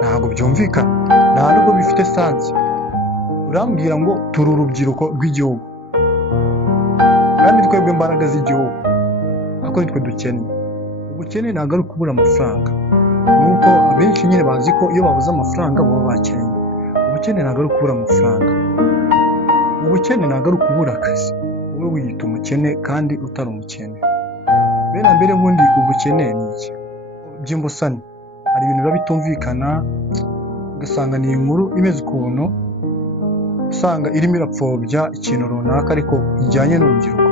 ntabwo byumvikana, nta nubwo bifite sansi. Urambwira ngo turi urubyiruko rw'igihugu kandi twebwe imbaraga z'igihugu, ariko nitwe dukennye. Ubukene ntabwo ari ukubura amafaranga, nuko abenshi nyine bazi ko iyo babuze amafaranga baba bakennye. Ubukene ntabwo ari ukubura amafaranga, ubukene ntabwo ari ukubura akazi wowe wiyita umukene kandi utari umukene. Mbere na mbere ubundi ubukene ni iki? By'imbusane, hari ibintu biba bitumvikana, ugasanga ni inkuru imeze ukuntu, usanga irimo irapfobya ikintu runaka ariko ijyanye n'urubyiruko.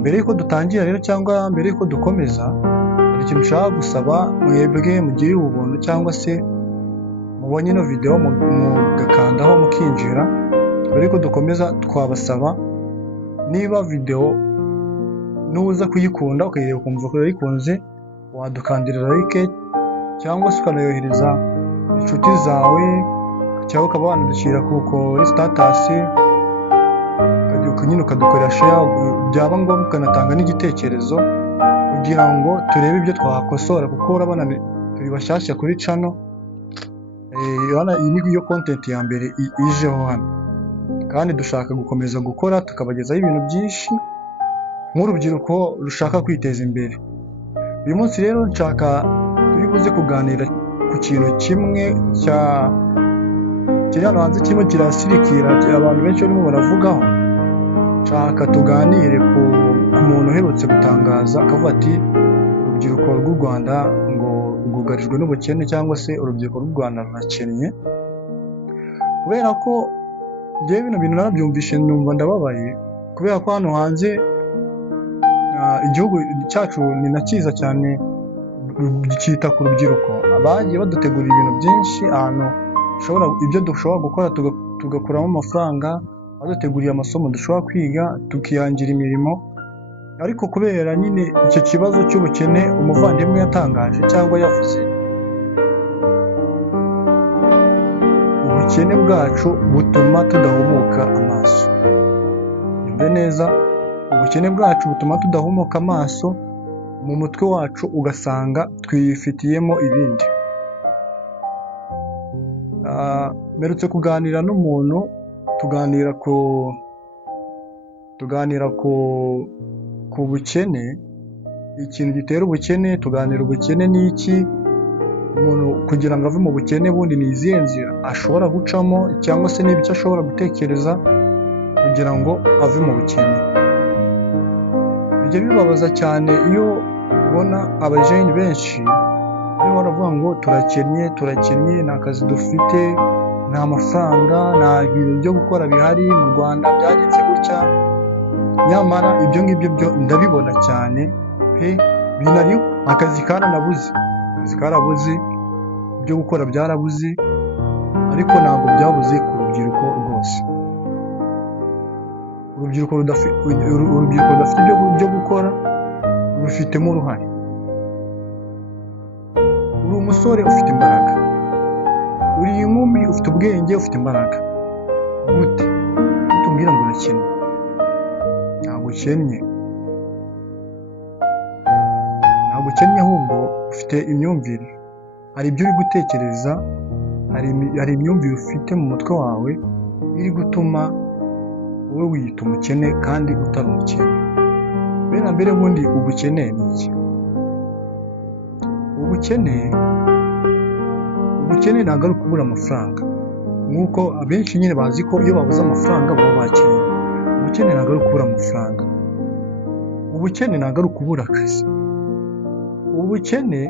Mbere y'uko dutangira rero cyangwa mbere y'uko dukomeza, hari ikintu nshaka gusaba mwebwe mugiriye ubuntu cyangwa se mubonye ino video mugakandaho mukinjira. Mbere y'uko dukomeza twabasaba, niba video nuza kuyikunda ukayireba ukumva ko yayikunze, wadukandira like cyangwa se ukanayohereza inshuti zawe, cyangwa ukaba wanadushyira kuri status, nyine ukadukorera share, byaba ngombwa ukanatanga n'igitekerezo kugira ngo turebe ibyo twakosora, kuko urabona turi bashyashya kuri channel. Iyi ni yo content ya mbere ijeho hano, kandi dushaka gukomeza gukora tukabagezaho ibintu byinshi nk'urubyiruko rushaka kwiteza imbere. Uyu munsi rero nshaka turi buze kuganira ku kintu kimwe kiri hano hanze kirimo kirasirikira abantu benshi barimo baravugaho. Nshaka tuganire ku muntu uherutse gutangaza akavuga ati urubyiruko rw'u Rwanda ngo rwugarijwe n'ubukene, cyangwa se urubyiruko rw'u Rwanda rurakennye. Kubera ko njyewe bino bintu narabyumvishe numva ndababaye, kubera ko hano hanze igihugu cyacu ni na cyiza cyane, gikita ku rubyiruko. Abagiye badutegura ibintu byinshi, ahantu ibyo dushobora gukora tugakuramo amafaranga, baduteguriye amasomo dushobora kwiga tukihangira imirimo. Ariko kubera nyine icyo kibazo cy'ubukene umuvandimwe yatangaje cyangwa yavuze, ubukene bwacu butuma tudahumuka amaso. Yumve neza, ubukene bwacu butuma tudahumuka amaso, mu mutwe wacu ugasanga twifitiyemo ibindi. Mperutse kuganira n'umuntu, tuganira ku bukene, ikintu gitera ubukene, tuganira ubukene ni iki, umuntu kugira ngo ave mu bukene bundi ni izihe nzira ashobora gucamo, cyangwa se n'ibyo ashobora gutekereza kugira ngo ave mu bukene. Bijya bibabaza cyane iyo ubona abajeni benshi barimo baravuga ngo turakennye, nta kazi dufite, nta mafaranga, nta bintu byo gukora bihari mu Rwanda, byagenze gutya. Nyamara ibyo ngibyo byo ndabibona cyane binariho. Akazi karabuze, ibyo gukora byarabuze, ariko ntabwo byabuze ku rubyiruko rwose. Urubyiruko rudafite ibyo gukora rubifitemo uruhare. Uri umusore ufite imbaraga, uri inkumi ufite ubwenge, ufite imbaraga, gute utubwira ngo urakennye? Ntabwo ukennye, ahubwo ufite imyumvire. Hari ibyo uri gutekereza, hari imyumvire ufite mu mutwe wawe iri gutuma wowe wiyita umukene kandi utari umukene. Mbere na mbere ubundi ubukene ni iki? Ubukene ntabwo ari ukubura amafaranga, nk'uko abenshi nyine bazi ko iyo babuze amafaranga baba bakennye. Ubukene ntabwo ari ukubura amafaranga, ubukene ntabwo ari ukubura akazi. Ubukene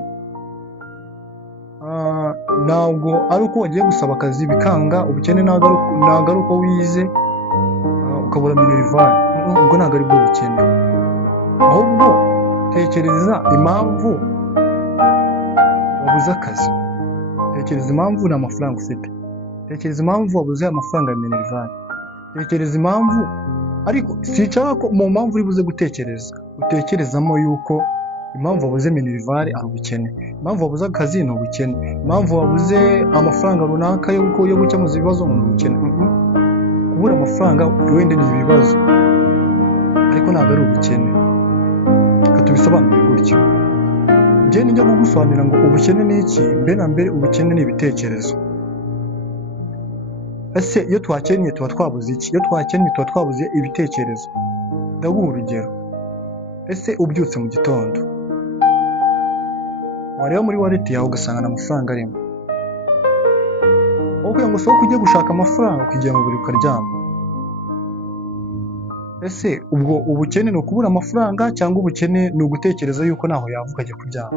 ntabwo ari uko wagiye gusaba akazi bikanga. Ubukene ntabwo ari uko wize ukabura minerivare, ubwo ntabwo ari bwo bukene. Ahubwo tekereza impamvu wabuze akazi, tekereza impamvu nta mafaranga ufite, tekereza impamvu wabuze amafaranga ya minerivare, tekereza impamvu. Ariko sinshaka ko mu mpamvu uri buze utekerezamo yuko impamvu wabuze minerivare ari ubukene, impamvu wabuze akazi ni ubukene, impamvu wabuze amafaranga runaka yo gukemuza ibibazo ni ubukene. Kubura amafaranga wenda ni ibibazo, ariko ntabwo ari ubukene. Reka tubisobanure gutyo. njye nijya kugusobanurira ngo ubukene ni iki, mbere na mbere ubukene ni ibitekerezo. Ese iyo twakennye tuba twabuze iki? Iyo twakennye tuba twabuze ibitekerezo. Ndaguha urugero. Ese ubyutse mu gitondo wareba muri wallet yawe ugasanga amafaranga arimo, aho kugira ngo usohoke ujye gushaka amafaranga ukigira mu buriri ukaryama. Ese ubwo ubukene ni ukubura amafaranga cyangwa ubukene ni ugutekereza yuko naho yava ukajya kuryama?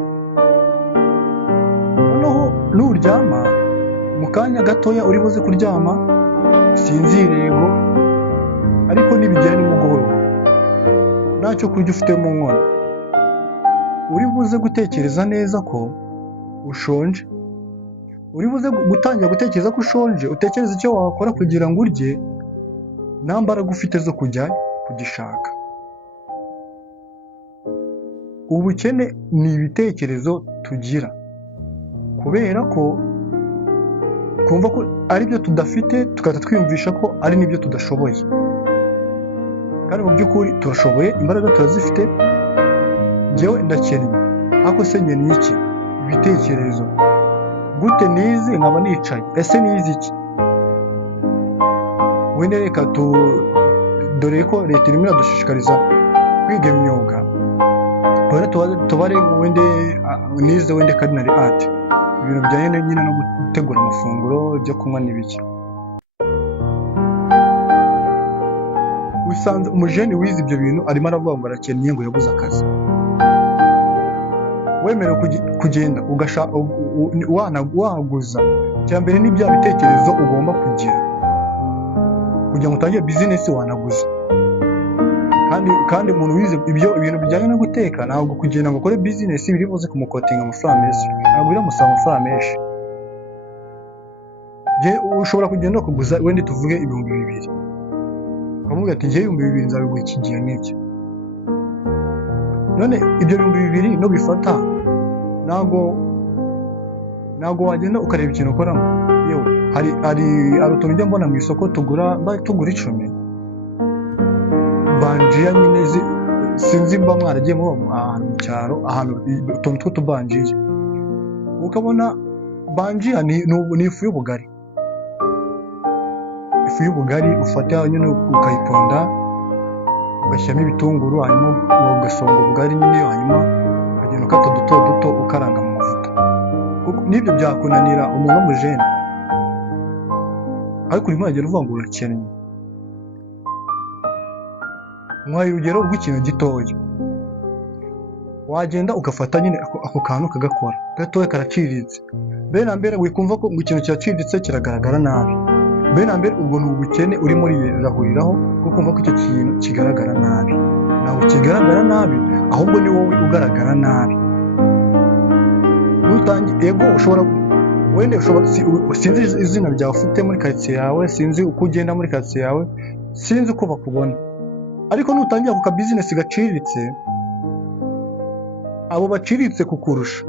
Noneho nuryama mu kanya gatoya uri buze kuryama usinzire yego, ariko nibigera nimugoroba ntacyo kurya ufite mu nkono, uri buze gutekereza neza ko ushonje. Uri buze gutangira gutekereza ko ushonje, utekereza icyo wakora kugira ngo urye, nta mbaraga ufite zo kujya kugishaka. Ubukene ni ibitekerezo tugira kubera ko twumva ko ari byo tudafite, tukahita twiyumvisha ko ari n'ibyo tudashoboye, kandi mu by'ukuri turashoboye, imbaraga turazifite. Njyewe ndakennye, ariko se nkennye iki? Ibitekerezo. Gute nize nkaba nicaye? Ese nize iki? Wenda reka dore ko leta irimo iradushishikariza kwiga imyuga, tubare wende nize wende culinary art, ibintu bijyanye nyine no gutegura amafunguro, ibyo kunywa n'ibiki. Usanze umujeni wize ibyo bintu arimo aravuga ngo arakennye, ngo yabuze akazi. Wemerewe kugenda waguza. Icya mbere ni bya bitekerezo ugomba kugira kugira ngo utangire business, wanaguza. Kandi umuntu wize ibintu bijyanye no guteka ntabwo kugenda ngo ukore business biri buze kumukotinga amafaranga menshi, ntabwo biramusaba amafaranga menshi. Ushobora kugenda kuguza wenda tuvuge 2,000, ukavuga ati njye 2,000 nzabiguha iki gihe n'iki. None ibyo 2,000 no bifata, ntabwo wagenda ukareba ikintu ukoramo. Yewe hari utuntu ujya mbona mu isoko tugura 10. Banjiya nyine sinzi mba mwaragiye ahantu mu cyaro, ahantu utuntu tw'utubanjiya, ukabona banjiya ni ifu y'ubugari. Ifu y'ubugari ufata nyine ukayiponda, ugashyiramo ibitunguru, hanyuma ugasonga ubugari nyine, hanyuma ukagenda ukata duto duto ukaranga mu mavuta. N'ibyo byakunanira umuntu w'umujene, ariko urimo uragenda uvuga ngo urakennye. Nkwaye urugero rw'ikintu gitoya, wagenda ugafata nyine ako kantu kagakora gatoya, karaciriritse. Mbere na mbere wikumva ko ikintu kiraciriritse kiragaragara nabi. Mbere na mbere ubwo ni ubukene urimo urahuriraho, kuko kumva ko icyo kintu kigaragara nabi. Ntabwo kigaragara nabi, ahubwo ni wowe ugaragara nabi. Ego sinzi izina ryawe ufite muri quartier yawe, sinzi uko ugenda muri quartier yawe, sinzi uko bakubona, ariko nutangira kuka business gaciriritse, abo baciriritse kukurusha,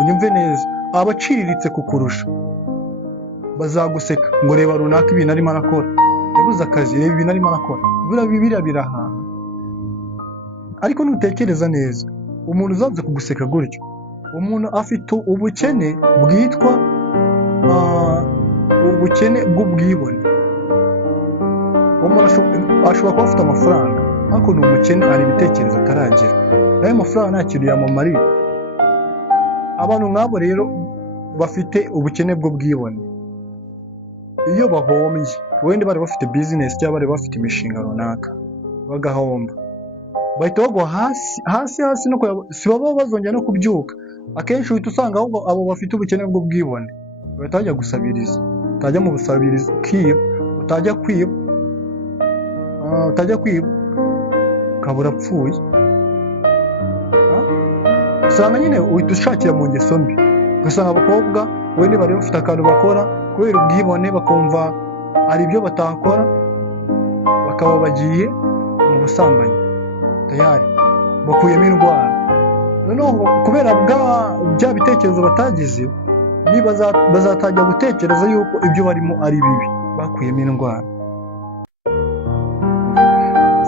unyumve neza, abaciriritse kukurusha bazaguseka ngo reba runaka ibintu arimo arakora, yabuze akazi, reba ibintu arimo arakora, biraha. Ariko nutekereza neza, umuntu uzaze kuguseka gutyo, umuntu afite ubukene bwitwa ubukene bw'ubwibone. Umuntu ashobora kuba afite amafaranga, ariko ni umukene, hari ibitekerezo ataragira, nayo mafaranga nta kintu yamumarira. Abantu nk'abo rero bafite ubukene bw'ubwibone, iyo bahombye, wenda bari bafite business cyangwa bari bafite imishinga runaka bagahomba, bahita bagwa hasi no si baba bazongera no kubyuka. Akenshi uhita usanga abo bafite ubukene bw'ubwibone bahita bajya gusabiriza, utajya mu busabiriza ukiba, utajya kwiba ukabura apfuye. Usanga nyine uhita ushakira mu ngeso mbi. Ugasanga abakobwa wenda bari bafite akantu bakora, kubera ubwibone bakumva hari ibyo batakora, bakaba bagiye mu busambanyi, tayari bakuyemo indwara. Noneho kubera bya bitekerezo batagize, bazatangira gutekereza yuko ibyo barimo ari bibi, bakuyemo indwara.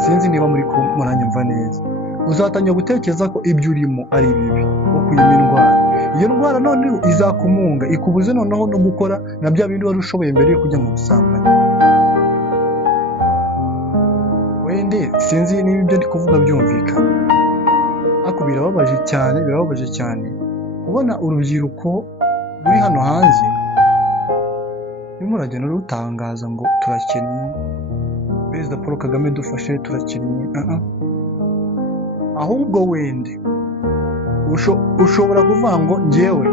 Sinzi niba muri muranyumva neza. Uzatangira gutekereza ko ibyo urimo ari bibi, wikuyemo indwara. Iyo ndwara noneho izakumunga ikubuze noneho no gukora na bya bindi wari ushoboye mbere yo kujya mu busambanyi. Wende sinzi niba ibyo ndi kuvuga byumvikana, ariko birababaje cyane kubona urubyiruko ruri hano hanze rurimo ruragenda rutangaza ngo turakennye, Perezida Paul Kagame dufashe, turakennye. Ahubwo wende ushobora kuvuga ngo njyewe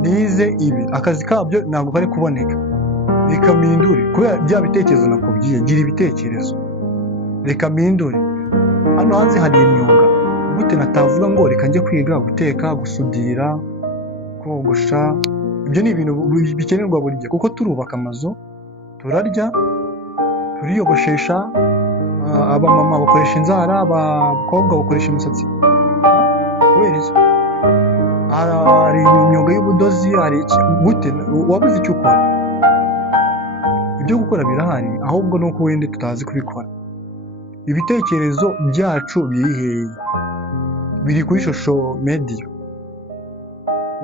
nize ibi, akazi kabyo ntabwo kari kuboneka, reka mpindure. Kubera bya bitekerezo nakubwiye, gira ibitekerezo, reka mpindure. Hano hanze hari imyuga, gute natavuga ngo reka njye kwiga guteka, gusudira, kogosha. Ibyo ni ibintu bikenerwa buri gihe, kuko turubaka amazu, turarya, turiyogoshesha, abamama bakoresha inzara, abakobwa bakoresha imisatsi. Kubera iki? Hari imyuga y'ubudozi, hari iki? Gute wabuze icyo ukora? Ibyo gukora birahari, ahubwo nuko wende tutazi kubikora. Ibitekerezo byacu biri hehe? Biri kuri social media.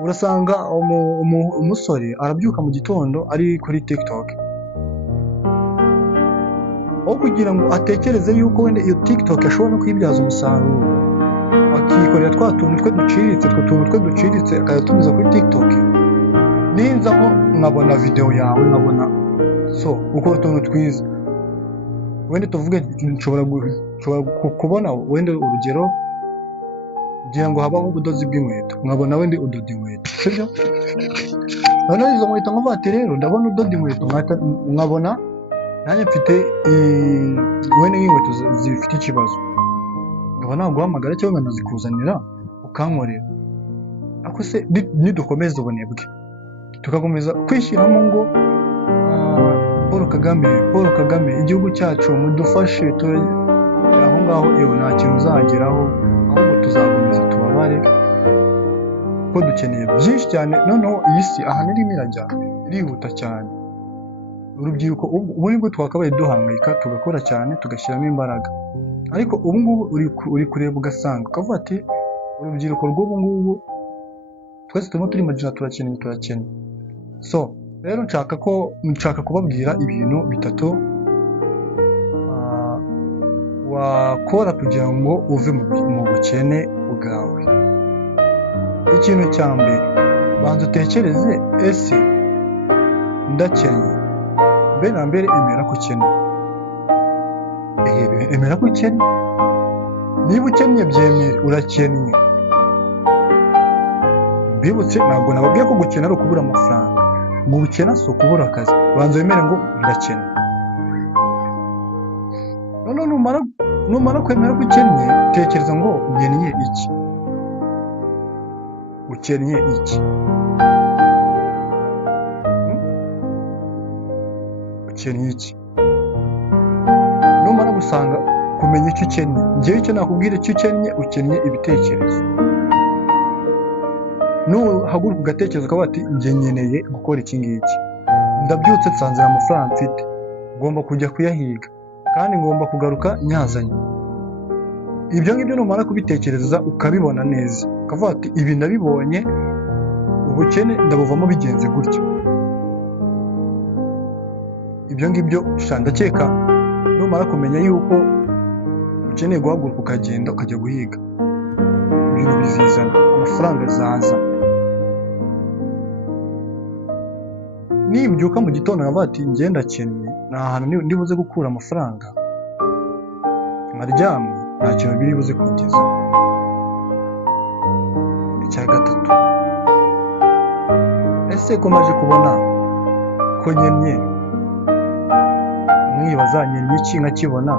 Urasanga umusore arabyuka mu gitondo ari kuri TikTok, aho kugira ngo atekereze yuko wenda iyo TikTok ashobora no kuyibyaza umusaruro, akikorera twa tuntu twe duciriritse akayatumiza kuri TikTok. Ninzaho nkabona video yawe, nkabona ukora utuntu twiza, wenda tuvuge nshobora kubona wenda urugero, ngira ngo habaho ubudozi bw'inkweto, nkabona wenda udoda inkweto, sibyo? Noneho izo nkweto nkavuga ati rero ndabona udoda inkweto, nkabona nanjye mfite wenda nk'inkweto zifite ikibazo, nkaba naguhamagara cyangwa nkanazikuzanira ukankorera. Ariko se nidukomeza ubunebwe tugakomeza kwishyiramo ngo Paul Kagame igihugu cyacu mudufashe, aho ngaho nta kintu uzageraho, ahubwo tuzakomeza tubabare, ko dukeneye byinshi cyane. Noneho iyi si ahantu irimo irajya irihuta cyane. Urubyiruko ubu nibwo twakabaye duhangayika, tugakora cyane, tugashyiramo imbaraga. Ariko ubu ngubu uri kureba ugasanga ukavuga ati urubyiruko rw'ubu ngubu twese turimo turimagina turakennye. Rero nshaka kubabwira ibintu bitatu wakora kugira ngo uve mu bukene bwawe. Ikintu cya mbere, banza utekereze, ese ndakennye? Mbere na mbere emera ko ukennye. Emera ko ukennye. Niba ukennye byemere, urakennye. Mbibutse, ntabwo nababwiye ko gukena ari ukubura amafaranga, ngo gukena si ukubura akazi. Banza wemere ngo ndakennye. Noneho numara kwemera ko ukennye, tekereza ngo ukennye iki? Ukennye iki? Ukennye iki? Numara gusanga kumenya icyo ukennye, njyewe icyo nakubwira icyo ukennye ibitekerezo. Nuhaguruka ugatekereza ukavuga ati njye nkeneye gukora iki ngiki, ndabyutse nsanze amafaranga mfite, ngomba kujya kuyahiga kandi ngomba kugaruka nyazanye. Ibyo ngibyo numara kubitekereza ukabibona neza, ukavuga ati ibi ndabibonye, ubukene ndabuvamo bigenze gutya. Ibyo ngibyo ndakeka numara kumenya yuko ukeneye guhaguruka ukagenda ukajya guhiga, ibintu bizizana, amafaranga azaza. Nibyuka mu gitondo nkavuga ati njye ndakennye, nta hantu ndibuze gukura amafaranga, nkaryamye, nta kintu biri buze kugeza. Icya gatatu, ese ko maje kubona ko nkennye, mwibaza nkennye iki nkakibona,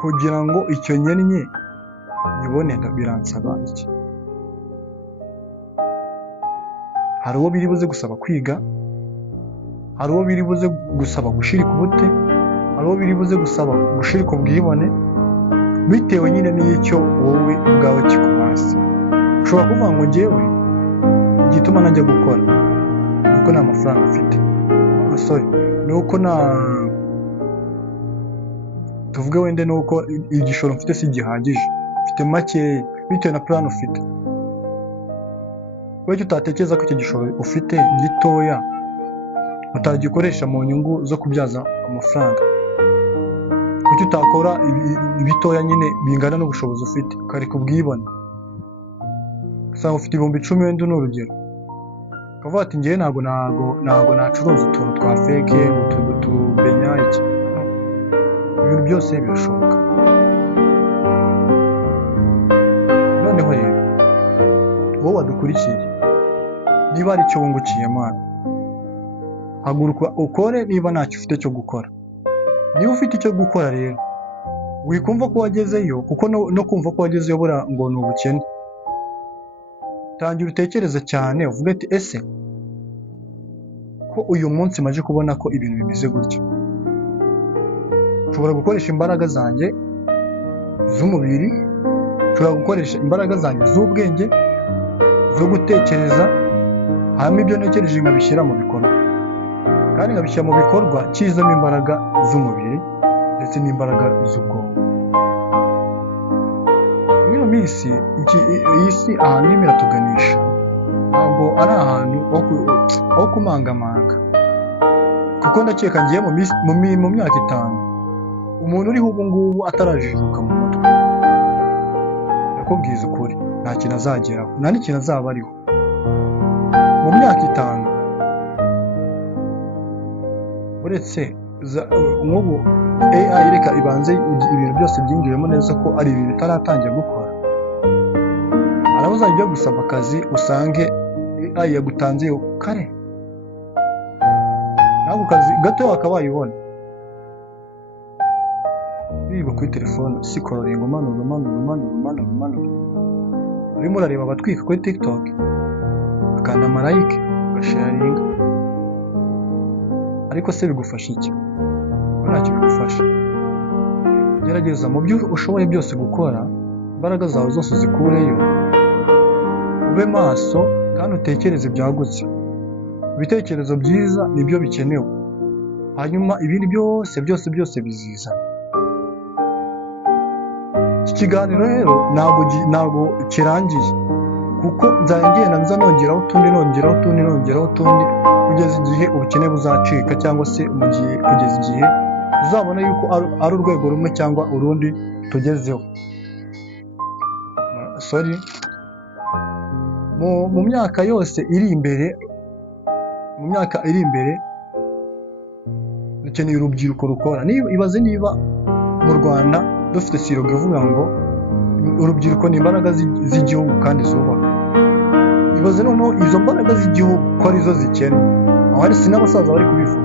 kugira ngo icyo nkennye nyibone biransaba iki? Hari uwo biri buze gusaba kwiga, hari uwo biri buze gusaba gushirika ubute, hari uwo biri buze gusaba gushirika ubwibone, bitewe nyine n'icyo wowe ubwawe kikubase. Ushobora kuvuga ngo njyewe igituma najya gukora nuko nta mafaranga mfite, nuko tuvuge wende nuko igishoro mfite si gihagije, ufite makeya bitewe na plan ufite. Kuki utatekereza ko icyo gishoro ufite gitoya utagikoresha mu nyungu zo kubyaza amafaranga? Kuki utakora ibitoya nyine bingana n'ubushobozi ufite ukareka ubwibone? Usanga ufite 10,000 wenda ni urugero, ukavuga ati njyewe ntabwo nacuruza utuntu twa feke ngo tubenya iki. Ibintu byose birashoboka. Noneho rero wowe wadukurikiye, niba ari icyo wungukiye mwana, haguruka ukore niba ntacyo ufite cyo gukora. Niba ufite icyo gukora rero wikumva ko wagezeyo, kuko no kumva ko wagezeyo bura ngo ni ubukene. Tangira utekereze cyane uvuge ati ese ko uyu munsi maje kubona ko ibintu bimeze gutya, nshobora gukoresha imbaraga zanjye z'umubiri, nshobora gukoresha imbaraga zanjye z'ubwenge zo gutekereza, hanyuma ibyo ntekereje nkabishyira mu bikorwa, kandi nkabishyira mu bikorwa kizamo imbaraga z'umubiri ndetse n'imbaraga z'ubwonko. Muri minsi iyi si ahantu irimo iratuganisha ntabwo ari ahantu ho kumangamanga, kuko ndakeka ngiye mu myaka 5 umuntu uriho ubu ngubu atarajijuka mu mutwe, ndakubwiza ukuri nta kintu azageraho, nta n'ikintu azaba ariho mu myaka 5 uretse nk'ubu AI reka ibanze ibintu byose byinjiremo neza ko ari ibintu bitaratangira gukora. Araho uzajya gusaba akazi usange AI yagutanze kare, ntabwo kazi gato wakabayibona biba kuri telefone sikororinga umanura. Urimo urareba abatwika kuri TikTok akanda like ugasharinga, ariko se bigufasha iki? Ntacyo bigufasha. Gerageza mu byo ushoboye byose gukora, imbaraga zawe zose zikureyo, ube maso kandi utekereze byagutse. Ibitekerezo byiza nibyo bikenewe, hanyuma ibindi byose biziza. Iki kiganiro rero ntabwo kirangiye, kuko nzagenda nza nongeraho utundi kugeza igihe ubukene buzacika, cyangwa se kugeza igihe uzabona yuko ari urwego rumwe cyangwa urundi tugezeho. Mu myaka yose iri imbere dukeneye urubyiruko rukora. Ibaze niba mu Rwanda dufite siroga ivuga ngo urubyiruko ni imbaraga z'igihugu kandi zubaka. Ibaze noneho izo mbaraga z'igihugu ko arizo zikene, abari si n'abasaza bari kubivuga,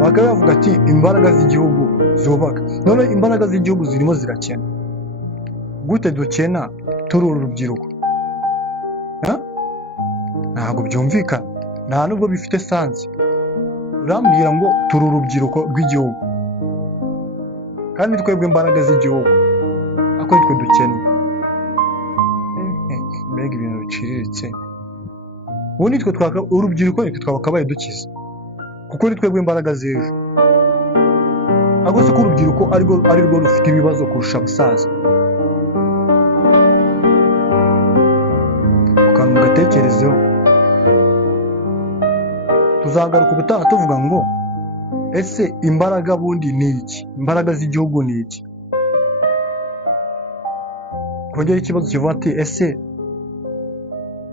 bakaba bavuga ati imbaraga z'igihugu zubaka. None imbaraga z'igihugu zirimo zirakena, gute dukena turi urubyiruko? Ntabwo byumvikana, nta nubwo bifite sansi. Urambwira ngo turi urubyiruko rw'igihugu kandi twebwe imbaraga z'igihugu, ako nitwe dukene. Mbega ibintu biciriritse. Ubu nitwe urubyiruko nitwe twakabaye dukiza, kuko ni twebwe imbaraga z'ejo. Ahubwo se ko urubyiruko ari rwo rufite ibibazo kurusha abasaza. Ukantu mugatekerezeho. Tuzagaruka ubutaha tuvuga ngo ese imbaraga bundi ni iki? Imbaraga z'igihugu ni iki? Kongera ikibazo kivuga ati ese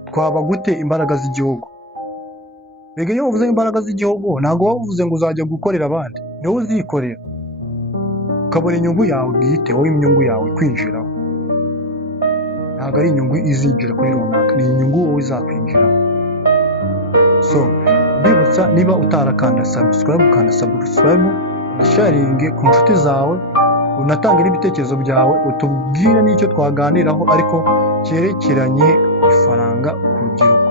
twaba gute imbaraga z'igihugu? Mbega iyo uvuze imbaraga z'igihugu ntabwo wavuze ngo uzajya gukorera abandi, ni wowe uzikorera ukabona inyungu yawe bwite, wowe inyungu yawe kwinjiraho. Ntabwo ari inyungu izinjira kuri runaka, ni inyungu wowe izakwinjiraho. Mbibutsa niba utarakanda subscribe, ukanda subscribe na sharing ku nshuti zawe, unatange n'ibitekerezo byawe, utubwire n'icyo twaganiraho ariko cyerekeranye ifaranga ku rubyiruko.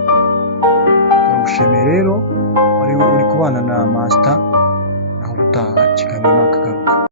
Turagushimiye rero uri kubana na Master, naho utaha ikiganiro